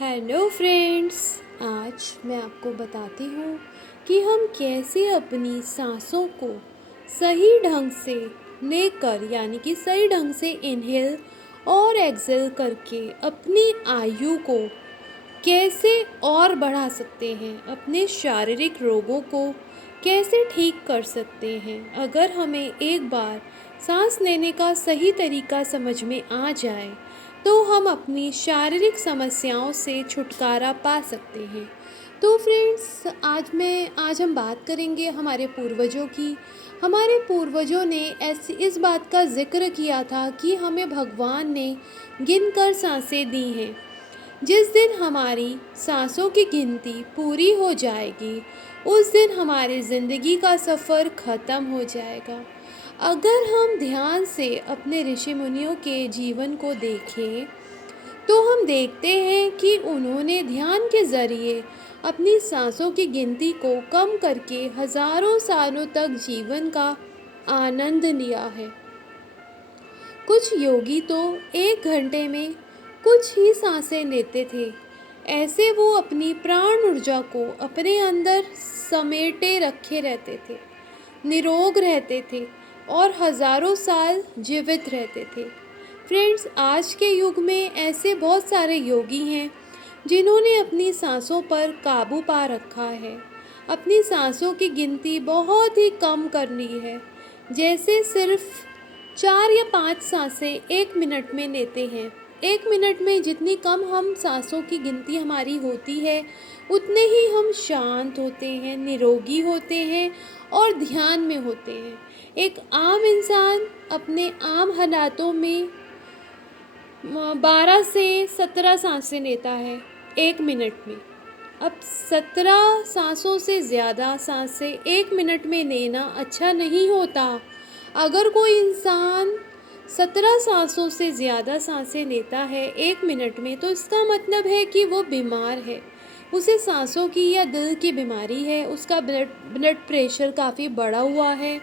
Hello friends. आज मैं आपको बताती हूँ कि हम कैसे अपनी सांसों को सही ढंग से लेकर यानी कि सही ढंग से इनहेल और एक्सेल करके अपनी आयु को कैसे और बढ़ा सकते हैं, अपने शारीरिक रोगों को कैसे ठीक कर सकते हैं। अगर हमें एक बार सांस लेने का सही तरीका समझ में आ जाए तो हम अपनी शारीरिक समस्याओं से छुटकारा पा सकते हैं। तो फ्रेंड्स, आज हम बात करेंगे हमारे पूर्वजों की। हमारे पूर्वजों ने ऐसी इस बात का ज़िक्र किया था कि हमें भगवान ने गिनकर सांसें दी हैं। जिस दिन हमारी सांसों की गिनती पूरी हो जाएगी उस दिन हमारी ज़िंदगी का सफ़र ख़त्म हो जाएगा। अगर हम ध्यान से अपने ऋषि मुनियों के जीवन को देखें तो हम देखते हैं कि उन्होंने ध्यान के ज़रिए अपनी सांसों की गिनती को कम करके हज़ारों सालों तक जीवन का आनंद लिया है। कुछ योगी तो 1 घंटे में कुछ ही सांसें लेते थे। ऐसे वो अपनी प्राण ऊर्जा को अपने अंदर समेटे रखे रहते थे, निरोग रहते थे और हज़ारों साल जीवित रहते थे। फ्रेंड्स, आज के युग में ऐसे बहुत सारे योगी हैं जिन्होंने अपनी सांसों पर काबू पा रखा है, अपनी सांसों की गिनती बहुत ही कम कर ली है। जैसे सिर्फ 4 या 5 सांसें 1 मिनट में लेते हैं। 1 मिनट में जितनी कम हम सांसों की गिनती हमारी होती है उतने ही हम शांत होते हैं, निरोगी होते हैं और ध्यान में होते हैं। एक आम इंसान अपने आम हालातों में 12 से 17 सांसें लेता है 1 मिनट में। अब 17 सांसों से ज़्यादा सांसें 1 मिनट में लेना अच्छा नहीं होता। अगर कोई इंसान 17 सांसों से ज़्यादा सांसें लेता है 1 मिनट में तो इसका मतलब है कि वो बीमार है, उसे सांसों की या दिल की बीमारी है, उसका ब्लड प्रेशर काफ़ी बढ़ा हुआ है।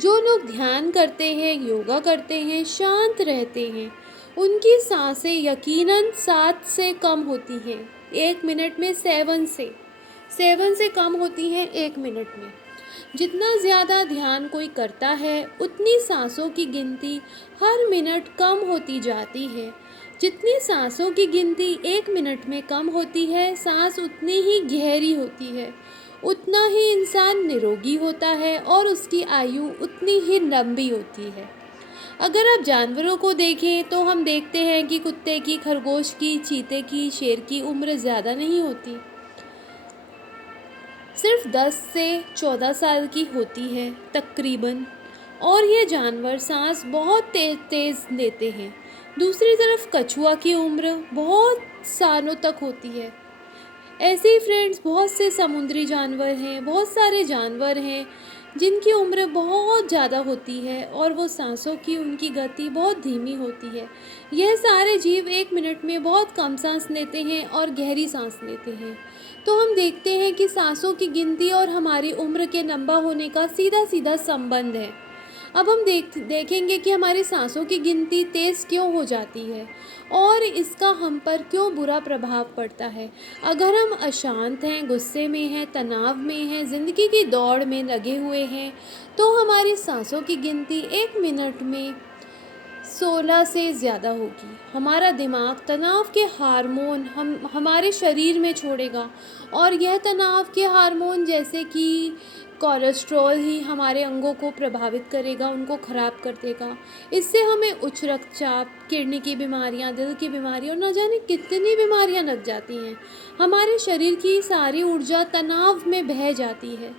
जो लोग ध्यान करते हैं, योगा करते हैं, शांत रहते हैं, उनकी सांसें यकीनन 7 से कम होती हैं 1 मिनट में। 7 से कम होती हैं 1 मिनट में। जितना ज़्यादा ध्यान कोई करता है उतनी सांसों की गिनती हर मिनट कम होती जाती है। जितनी सांसों की गिनती 1 मिनट में कम होती है, सांस उतनी ही गहरी होती है, उतना ही इंसान निरोगी होता है और उसकी आयु उतनी ही लंबी होती है। अगर आप जानवरों को देखें तो हम देखते हैं कि कुत्ते की, खरगोश की, चीते की, शेर की उम्र ज़्यादा नहीं होती, सिर्फ 10 से 14 साल की होती है तकरीबन। और ये जानवर सांस बहुत तेज़ तेज़ लेते हैं। दूसरी तरफ कछुआ की उम्र बहुत सालों तक होती है। ऐसे ही फ्रेंड्स, बहुत से समुद्री जानवर हैं, बहुत सारे जानवर हैं जिनकी उम्र बहुत ज़्यादा होती है और वो सांसों की उनकी गति बहुत धीमी होती है। यह सारे जीव 1 मिनट में बहुत कम सांस लेते हैं और गहरी सांस लेते हैं। तो हम देखते हैं कि सांसों की गिनती और हमारी उम्र के लंबा होने का सीधा सीधा संबंध है। अब हम देखेंगे कि हमारी सांसों की गिनती तेज़ क्यों हो जाती है और इसका हम पर क्यों बुरा प्रभाव पड़ता है। अगर हम अशांत हैं, गुस्से में हैं, तनाव में हैं, ज़िंदगी की दौड़ में लगे हुए हैं तो हमारी सांसों की गिनती 1 मिनट में 16 से ज़्यादा होगी। हमारा दिमाग तनाव के हार्मोन हम हमारे शरीर में छोड़ेगा और यह तनाव के हार्मोन जैसे कि कोलेस्ट्रॉल ही हमारे अंगों को प्रभावित करेगा, उनको ख़राब कर देगा। इससे हमें उच्च रक्तचाप, किडनी की बीमारियां, दिल की बीमारियां और न जाने कितनी बीमारियां लग जाती हैं। हमारे शरीर की सारी ऊर्जा तनाव में बह जाती है।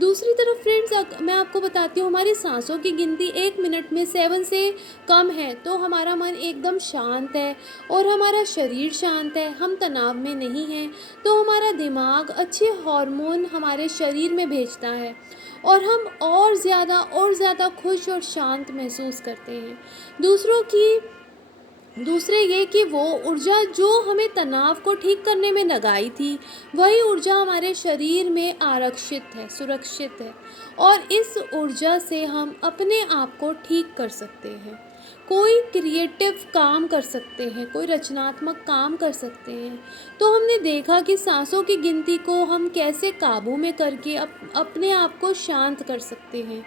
दूसरी तरफ फ्रेंड्स, मैं आपको बताती हूँ, हमारी सांसों की गिनती 1 मिनट में 7 से कम है तो हमारा मन एकदम शांत है और हमारा शरीर शांत है, हम तनाव में नहीं हैं, तो हमारा दिमाग अच्छे हार्मोन हमारे शरीर में भेजता है और हम और ज़्यादा खुश और शांत महसूस करते हैं। दूसरे ये कि वो ऊर्जा जो हमें तनाव को ठीक करने में लगाई थी, वही ऊर्जा हमारे शरीर में आरक्षित है, सुरक्षित है और इस ऊर्जा से हम अपने आप को ठीक कर सकते हैं। कोई क्रिएटिव काम कर सकते हैं, कोई रचनात्मक काम कर सकते हैं। तो हमने देखा कि साँसों की गिनती को हम कैसे काबू में करके अपने आप को शांत कर सकते हैं।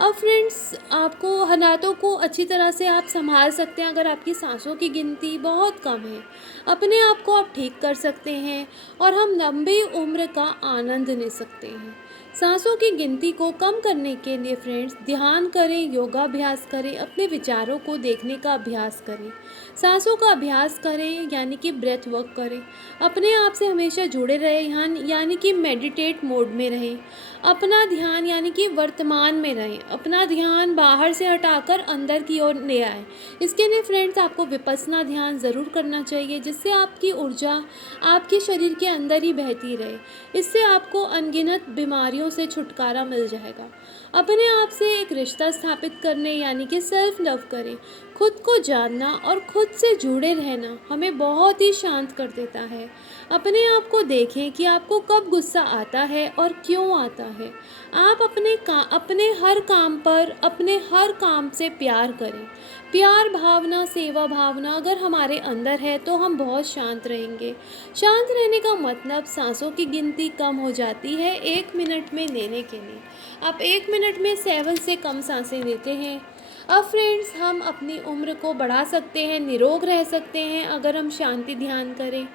अब फ्रेंड्स, आपको हालातों को अच्छी तरह से आप सँभाल सकते हैं अगर आपकी साँसों की गिनती बहुत कम है। अपने आप को आप ठीक कर सकते हैं और हम लंबी उम्र का आनंद ले सकते हैं। साँसों की गिनती को कम करने के लिए फ्रेंड्स ध्यान करें, योगाभ्यास करें, अपने विचारों को देखने का अभ्यास करें। साँसों का अभ्यास करें यानी कि ब्रेथ वर्क करें। अपने आप से हमेशा जुड़े रहें यानी कि मेडिटेट मोड में रहें। अपना ध्यान यानी कि वर्तमान में रहें। अपना ध्यान बाहर से हटाकर अंदर की ओर ले आएँ। इसके लिए फ्रेंड्स आपको विपश्यना ध्यान ज़रूर करना चाहिए, जिससे आपकी ऊर्जा आपके शरीर के अंदर ही बहती रहे। इससे आपको अनगिनत बीमारियों से छुटकारा मिल जाएगा। अपने आप से एक रिश्ता स्थापित करने यानी कि सेल्फ लव करें। खुद को जानना और खुद से जुड़े रहना हमें बहुत ही शांत कर देता है। अपने आप को देखें कि आपको कब गुस्सा आता है और क्यों आता है। आप अपने हर काम पर अपने हर काम से प्यार करें। प्यार भावना, सेवा भावना अगर हमारे अंदर है तो हम बहुत शांत रहेंगे। शांत रहने का मतलब सांसों की गिनती कम हो जाती है 1 मिनट में लेने के लिए। आप 1 मिनट में 7 से कम सांसें लेते हैं। अब फ्रेंड्स, हम अपनी उम्र को बढ़ा सकते हैं, निरोग रह सकते हैं अगर हम शांति ध्यान करें।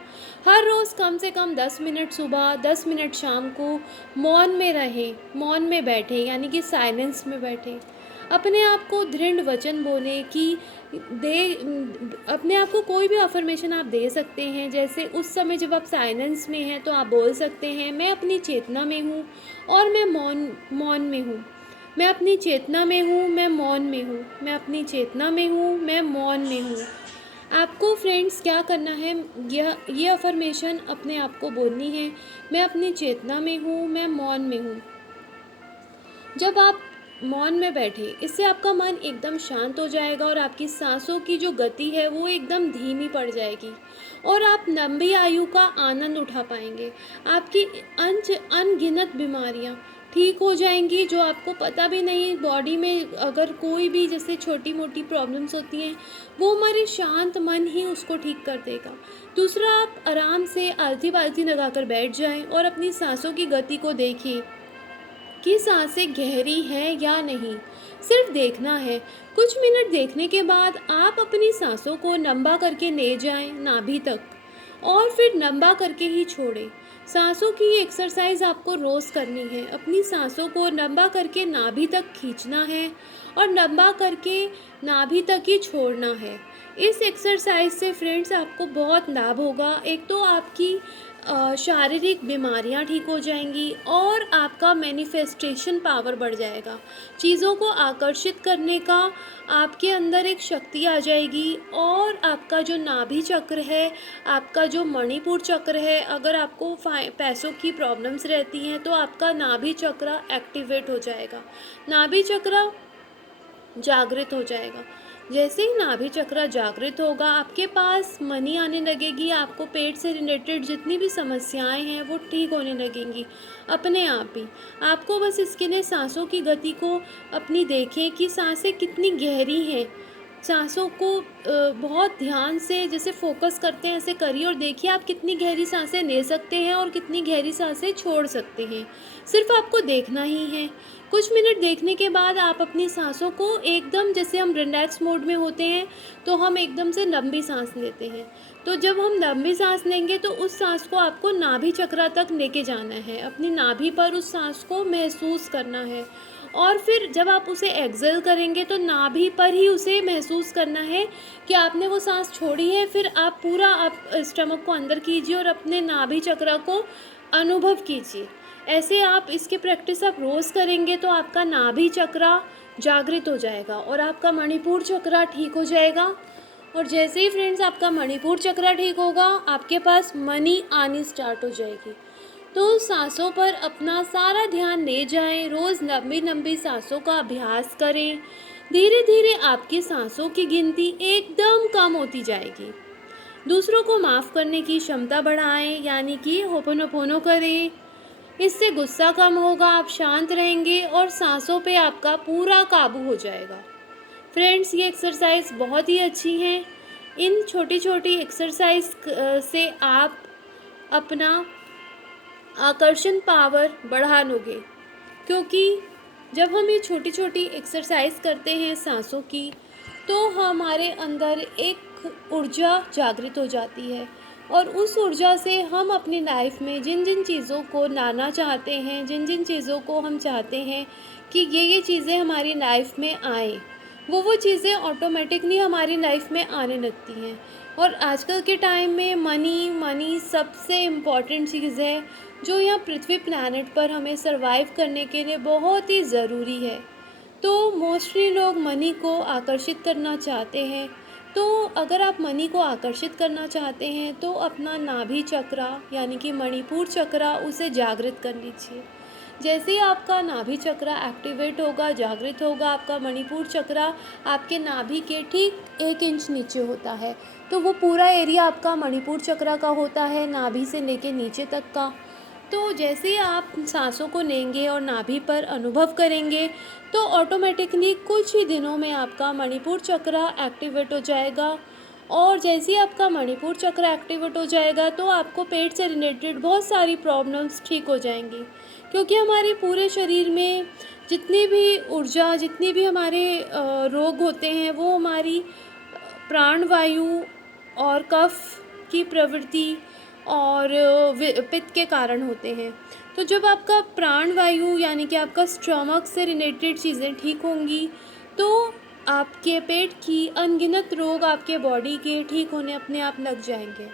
हर रोज़ कम से कम 10 मिनट सुबह, 10 मिनट शाम को मौन में रहें, मौन में बैठें यानी कि साइलेंस में बैठें। अपने आप को दृढ़ वचन बोलें कि अपने आप को कोई भी अफ़र्मेशन आप दे सकते हैं। जैसे उस समय जब आप साइलेंस में हैं तो आप बोल सकते हैं, मैं अपनी चेतना में हूँ और मैं मौन में हूँ। मैं अपनी चेतना में हूँ, मैं मौन में हूँ। मैं अपनी चेतना में हूँ, मैं मौन में हूँ। आपको फ्रेंड्स क्या करना है, ये अफ़र्मेशन अपने आप को बोलनी है, मैं अपनी चेतना में हूँ, मैं मौन में हूँ। जब आप मौन में बैठे, इससे आपका मन एकदम शांत हो जाएगा और आपकी सांसों की जो गति है वो एकदम धीमी पड़ जाएगी और आप लंबी आयु का आनंद उठा पाएंगे। आपकी अनगिनत बीमारियां ठीक हो जाएंगी जो आपको पता भी नहीं। बॉडी में अगर कोई भी जैसे छोटी मोटी प्रॉब्लम्स होती हैं, वो हमारे शांत मन ही उसको ठीक कर देगा। दूसरा, आप आराम से आलती पालती लगाकर बैठ जाएं और अपनी सांसों की गति को देखिए कि सांसें गहरी हैं या नहीं। सिर्फ देखना है। कुछ मिनट देखने के बाद आप अपनी सांसों को लंबा करके ले जाएं नाभि तक और फिर लंबा करके ही छोड़ें। सांसों की एक्सरसाइज आपको रोज़ करनी है। अपनी सांसों को लंबा करके नाभि तक खींचना है और लंबा करके नाभि तक ही छोड़ना है। इस एक्सरसाइज से फ्रेंड्स आपको बहुत लाभ होगा। एक तो आपकी शारीरिक बीमारियां ठीक हो जाएंगी और आपका मैनिफेस्टेशन पावर बढ़ जाएगा। चीज़ों को आकर्षित करने का आपके अंदर एक शक्ति आ जाएगी और आपका जो नाभि चक्र है, आपका जो मणिपुर चक्र है, अगर आपको पैसों की प्रॉब्लम्स रहती हैं तो आपका नाभि चक्र एक्टिवेट हो जाएगा, नाभि चक्र जागृत हो जाएगा। जैसे ही नाभि चक्र जागृत होगा, आपके पास मनी आने लगेगी। आपको पेट से रिलेटेड जितनी भी समस्याएं हैं वो ठीक होने लगेंगी अपने आप ही। आपको बस इसके लिए सांसों की गति को अपनी देखें कि सांसें कितनी गहरी हैं। सांसों को बहुत ध्यान से जैसे फोकस करते हैं ऐसे करिए और देखिए आप कितनी गहरी सांसें ले सकते हैं और कितनी गहरी सांसें छोड़ सकते हैं। सिर्फ आपको देखना ही है। कुछ मिनट देखने के बाद आप अपनी सांसों को एकदम, जैसे हम रिलैक्स मोड में होते हैं तो हम एकदम से लंबी सांस लेते हैं। तो जब हम लंबी सांस लेंगे तो उस सांस को आपको नाभि चक्र तक लेके जाना है। अपनी नाभि पर उस सांस को महसूस करना है और फिर जब आप उसे एक्सेल करेंगे तो नाभि पर ही उसे महसूस करना है कि आपने वो सांस छोड़ी है। फिर आप पूरा स्टमक को अंदर कीजिए और अपने नाभि चक्र को अनुभव कीजिए। ऐसे आप इसकी प्रैक्टिस आप रोज़ करेंगे तो आपका नाभि चक्र जागृत हो जाएगा और आपका मणिपुर चक्र ठीक हो जाएगा। और जैसे ही फ्रेंड्स आपका मणिपुर चक्र ठीक होगा, आपके पास मनी आनी स्टार्ट हो जाएगी। तो सांसों पर अपना सारा ध्यान ले जाएं। रोज़ लंबी लंबी सांसों का अभ्यास करें। धीरे धीरे आपकी सांसों की गिनती एकदम कम होती जाएगी। दूसरों को माफ़ करने की क्षमता बढ़ाएं यानी कि होपोनोपोनो करें। इससे गुस्सा कम होगा, आप शांत रहेंगे और सांसों पे आपका पूरा काबू हो जाएगा। फ्रेंड्स, ये एक्सरसाइज बहुत ही अच्छी हैं। इन छोटी छोटी एक्सरसाइज से आप अपना आकर्षण पावर बढ़ा लोगे, क्योंकि जब हम ये छोटी छोटी एक्सरसाइज करते हैं सांसों की, तो हमारे अंदर एक ऊर्जा जागृत हो जाती है। और उस ऊर्जा से हम अपनी लाइफ में जिन जिन चीज़ों को लाना चाहते हैं, जिन जिन चीज़ों को हम चाहते हैं कि ये चीज़ें हमारी लाइफ में आएँ, वो चीज़ें ऑटोमेटिकली हमारी लाइफ में आने लगती हैं। और आजकल के टाइम में मनी मनी सबसे इम्पॉर्टेंट चीज़ है, जो यहाँ पृथ्वी प्लैनेट पर हमें सरवाइव करने के लिए बहुत ही ज़रूरी है। तो मोस्टली लोग मनी को आकर्षित करना चाहते हैं। तो अगर आप मनी को आकर्षित करना चाहते हैं, तो अपना नाभि चक्रा यानी कि मणिपुर चक्रा उसे जागृत कर लीजिए। जैसे ही आपका नाभि चक्रा एक्टिवेट होगा, जागृत होगा, आपका मणिपुर चक्रा आपके नाभि के ठीक 1 इंच नीचे होता है। तो वो पूरा एरिया आपका मणिपुर चक्रा का होता है, नाभि से लेके नीचे तक का। तो जैसे ही आप सांसों को लेंगे और नाभि पर अनुभव करेंगे, तो ऑटोमेटिकली कुछ ही दिनों में आपका मणिपुर चक्रा एक्टिवेट हो जाएगा। और जैसे ही आपका मणिपुर चक्र एक्टिवेट हो जाएगा, तो आपको पेट से रिलेटेड बहुत सारी प्रॉब्लम्स ठीक हो जाएंगी, क्योंकि हमारे पूरे शरीर में जितनी भी ऊर्जा, जितनी भी हमारे रोग होते हैं, वो हमारी प्राणवायु और कफ की प्रवृत्ति और पित्त के कारण होते हैं। तो जब आपका प्राणवायु यानी कि आपका स्टमक से रिलेटेड चीज़ें ठीक होंगी, तो आपके पेट की अनगिनत रोग आपके बॉडी के ठीक होने अपने आप लग जाएंगे।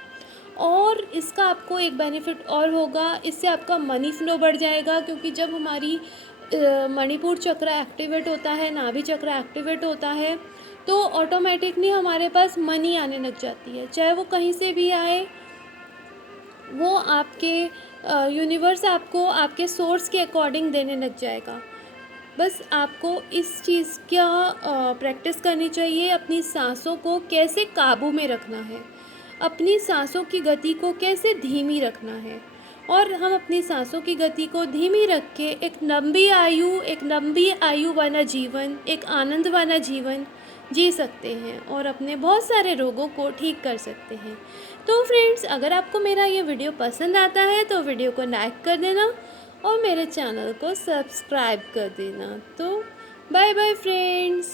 और इसका आपको एक बेनिफिट और होगा, इससे आपका मनी फ्लो बढ़ जाएगा, क्योंकि जब हमारी मणिपुर चक्र एक्टिवेट होता है, नाभि चक्र एक्टिवेट होता है, तो ऑटोमेटिकली हमारे पास मनी आने लग जाती है। चाहे वो कहीं से भी आए, वो आपके यूनिवर्स आपको आपके सोर्स के अकॉर्डिंग देने लग जाएगा। बस आपको इस चीज़ का प्रैक्टिस करनी चाहिए। अपनी सांसों को कैसे काबू में रखना है, अपनी सांसों की गति को कैसे धीमी रखना है, और हम अपनी सांसों की गति को धीमी रख के एक लंबी आयु वाला जीवन, एक आनंद वाला जीवन जी सकते हैं और अपने बहुत सारे रोगों को ठीक कर सकते हैं। तो फ्रेंड्स, अगर आपको मेरा ये वीडियो पसंद आता है, तो वीडियो को लाइक कर देना और मेरे चैनल को सब्सक्राइब कर देना। तो बाय बाय फ्रेंड्स।